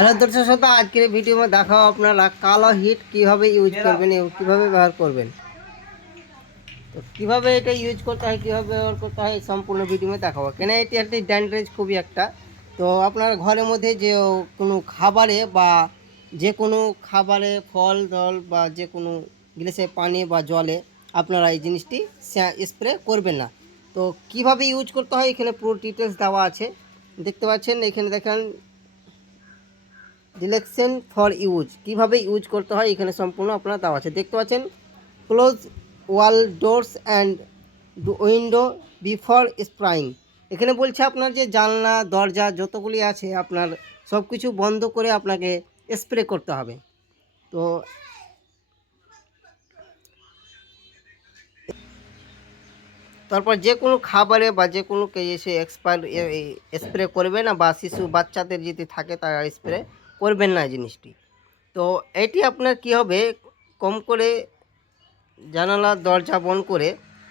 Hello दर्शक श्रोता आज के भिडियो में देखाओ अपनारा कालो हिट কিভাবে ইউজ করবেন এবং কিভাবে ব্যবহার করবেন। তো কিভাবে এটা ইউজ করতে হয় কিভাবে ব্যবহার করতে হয় সম্পূর্ণ ভিডিওতে দেখাবো। কেন এটি একটি ড্যান্ড্রেজ খুবই একটা। তো আপনার ঘরের মধ্যে যে কোনো খাবারে বা যে কোনো খাবারে ফল জল বা যে কোনো গ্লাসে পানি বা জলে আপনারা এই জিনিসটি স্প্রে করবেন না। তো কিভাবে ইউজ করতে হয় এখানে পুরো ডিটেলস দেওয়া আছে, দেখতে পাচ্ছেন। এখানে দেখেন ডিরেকশন ফর ইউজ, কীভাবে ইউজ করতে হয় এখানে সম্পূর্ণ আপনারা দেওয়া আছে, দেখতে পাচ্ছেন। Close wall doors and window before spraying. এখানে বলছে আপনার যে জানলা দরজা যতগুলি আছে আপনার সব কিছু বন্ধ করে আপনাকে স্প্রে করতে হবে। তো তারপর যে কোনো খাবারে বা যে কোনো এসে এক্সপায়ার স্প্রে করবে না, বা শিশু বাচ্চাদের যদি থাকে তারা স্প্রে করবেন না এই জিনিসটি। তো এটি আপনার কি হবে, কম করে জানালা দরজা বন্ধ করে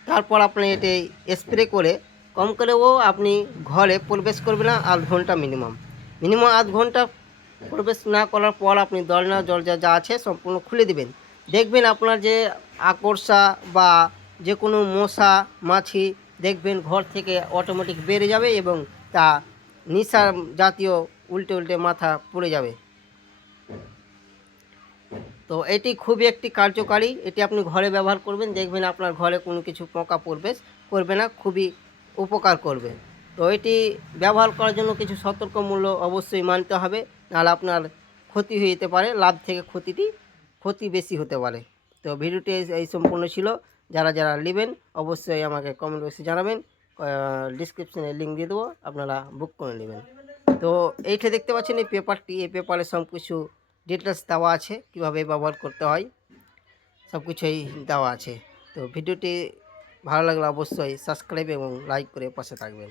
তারপর আপনি এটি স্প্রে করে কম করেও আপনি ঘরে প্রবেশ করবে না আধ ঘন্টা মিনিমাম আধ ঘন্টা প্রবেশ না করার পর আপনি দরজা যা আছে সম্পূর্ণ খুলে দিবেন। দেখবেন আপনার যে আকর্ষা বা যে কোনো মশা মাছি দেখবেন ঘর থেকে অটোমেটিক বেড়ে যাবে এবং তা নিশা জাতীয় উল্টে উল্টে মাথা পড়ে যাবে। তো এটি খুবই একটি কার্যকারী, এটি আপনি ঘরে ব্যবহার করবেন, দেখবেন আপনার ঘরে কোনো কিছু পোকা প্রবেশ করবে না, খুবই উপকার করবে। তো এটি ব্যবহার করার জন্য কিছু সতর্কমূল্য অবশ্যই মানতে হবে, নাহলে আপনার ক্ষতি হয়ে যেতে পারে, লাভ থেকে ক্ষতি বেশি হতে পারে। তো ভিডিওটি এই সম্পূর্ণ ছিল। যারা যারা নেবেন অবশ্যই আমাকে কমেন্ট বক্সে জানাবেন, ডিসক্রিপশনে লিঙ্ক দিয়ে দেবো, আপনারা বুক করে নেবেন। তো এইটা দেখতে পাচ্ছেন এই পেপারটি, এই পেপারে সব কিছু ডিটেলস দেওয়া আছে, কীভাবে ব্যবহার করতে হয় সব কিছুই দেওয়া আছে। তো ভিডিওটি ভালো লাগলে অবশ্যই সাবস্ক্রাইব এবং লাইক করে পাশে থাকবেন।